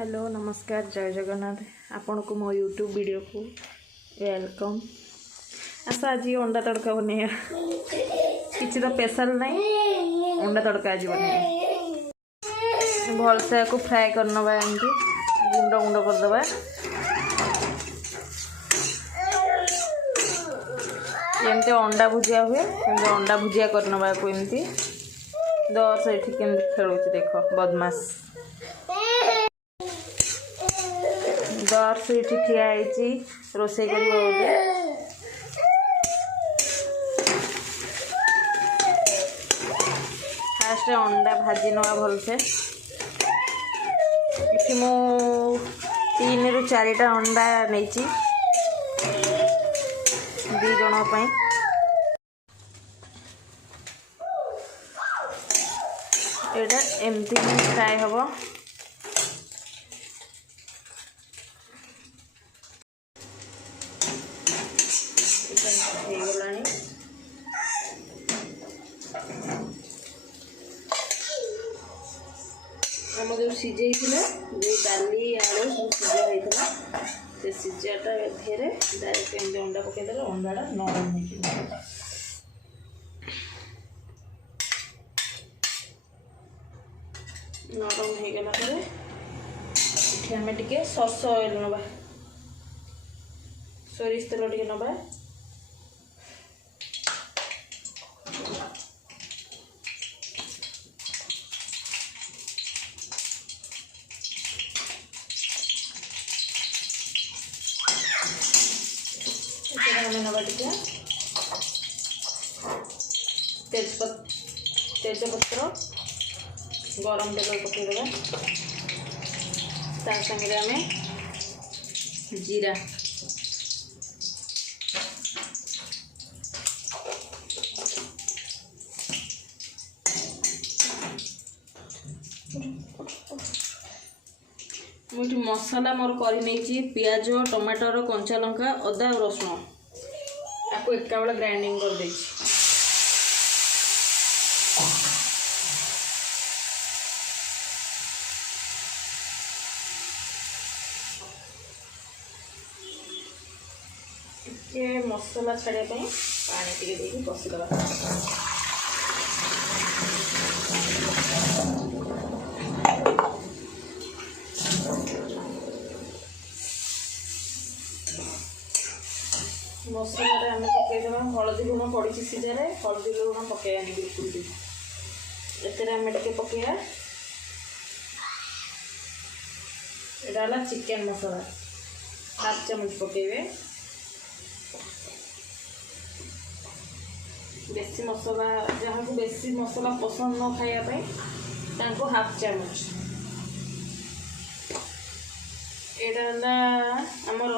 Hello नमस्कार जय जगन्नाथ आपण को मो यूट्यूब वीडियो को वेलकम। आस आज अंडा तड़का बने किसी तो स्पेशल नहीं अंडा तड़का आज बने भलसे को फ्राए करनबा एमती गुंड गुंड करदबा एमती अंडा भुजिया हुए अंडा भुजिया करनबा को एमती दस एठी केमती खेलुची देख बदमाश दर्श ये ठिया रोसे कर फास्ट अंडा भाजी नवा भलसे ये मु 3 ରୁ 4टा अंडा नहीं 2 जन एटा एमती फ्राए हम आम जो सीझे जो डाली आलू सब सीझा होता से सीझाटा धेरे डायरेक्ट एम अंडा पकईदे अंडाटा नरम नरम हो गला आम टे सरस ऑयल नवा सोरिष तेल टे नवा नवा टे तेजपत्र गरम तेल पकईदे सागे आम जीरा मुझे मसला मोर कर पियाज टमाटर कंचा लंका अदा और रसुण आपको एका बेला ग्राइंडिंग कर दे मसला छाड़िया पानी टे कषिदा मसला आम पकईदे हलदी लुण पड़ी सीझारे हलदी लुण पकईनी बिल्कुल भी एम टे पकईया यहाँ चिकेन मसला 1/2 चामच पकईबे बेसी मसला जहाँ को बेसी मसला पसंद न खायापाई 1/2 चामच यहाँ आमर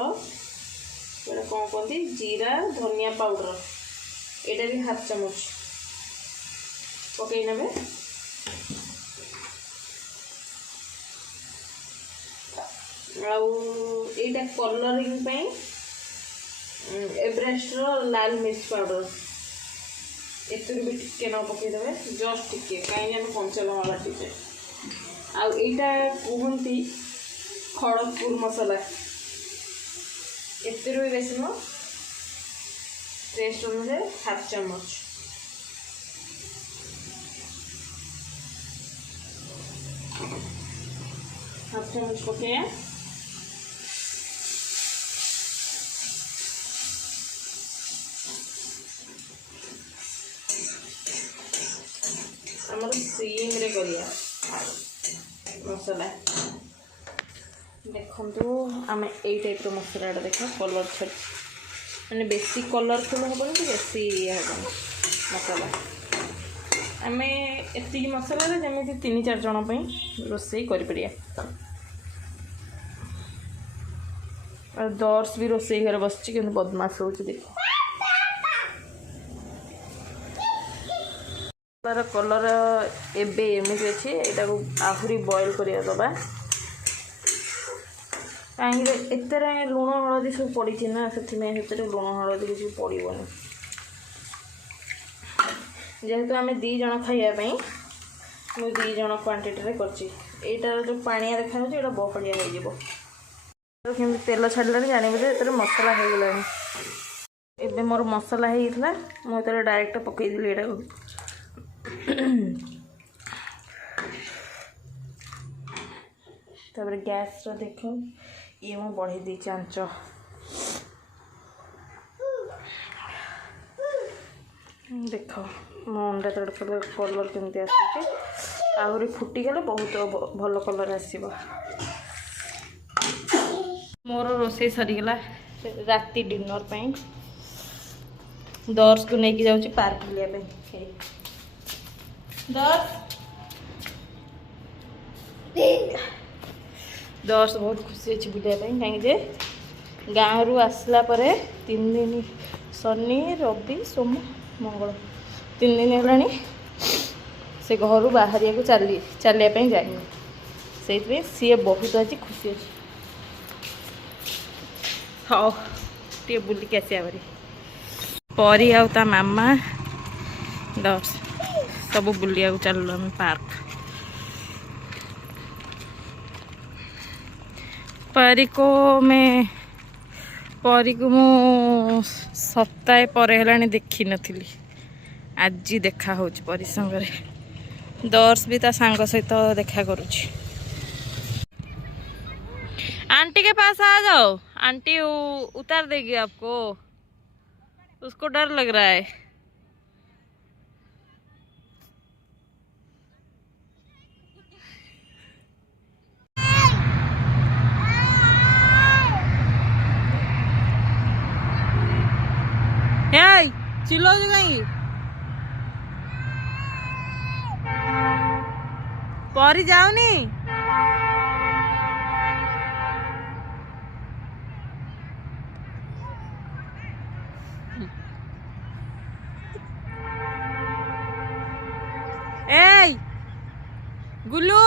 कौन कहते जीरा धनिया पाउडर यहाँ भी 1/2 चामच पकई ने आईटा कलरिंग एवरेस्ट लाल मिर्च पाउडर एथुर भी टिके न पकईदे जस्ट टिके कहीं आम कंचा लंका बाटिचे आईटा कहती खड़गपुर मसला एथुर भी बेस न टेस्ट अनुसार 1/2 चामच पकईया आमर सीम रे करिया मसला देखो आम यही टाइप मसला देख कलर छड़ मैंने बेसी कलरफुल हेनी कि बेसी ये हेनी मसला आम एति मसला जमी 3-4 जन रोसई कर दर्श भी रोसई घर बस बदमाश हो देख कलर एबे एमती अच्छे यहाँ आहरी बॉयल करिया दबा कहीं एत लुण हलदी सब पड़ी ना से लुण हलदी किसी पड़ोनी जेहेतु आम 2 जन खाइबापी मुझे 2 जन क्वांटिटी कर एटार जो पानिया देखा ये बहलिया हो तेल छाड़ा जानवे मसला हो गला एबे मोर मसला होता मुझे डायरेक्ट पकईदी यहाँ तापर गैस देख ये मुझे बढ़े दी आंच देख मो अंडा तड़का कलर केमती आहरी फुटीगले बहुत भल कलर आसब मोर रोसे सरीगला राति डिनर पे दर्श को लेकिन जाऊँ पार्क बुलाया दर्श बहुत खुशी अच्छी बुलायापी कहीं गाँव रु आसला 3 दिन शनि रवि सोम मंगल 3 दिन है से घर बाहर को चलिए जाए से सी बहुत आज खुशी अच्छे हाँ टे बुलिक आसिया भारी परी आ मामा दर्श सब बुलिया चलू आम पार्क परी को मु सप्ताह पर है देखी नी आज देखा हो परी संगे दर्श भी ता सांग सहित देखा करुची आंटी के पास आ जाओ आंटी उतार देगी आपको उसको डर लग रहा है चिल्लो जो कहीं परी जाओनी ए गुल्लू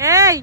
ए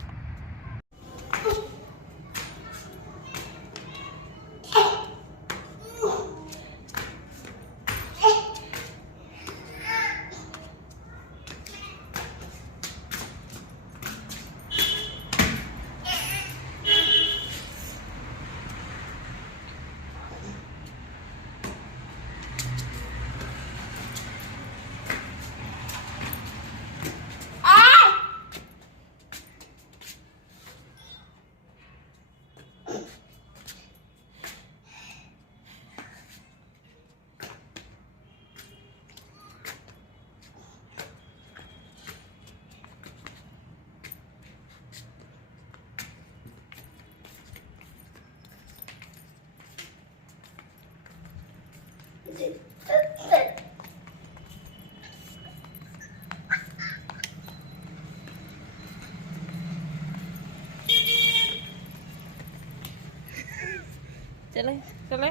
चले चले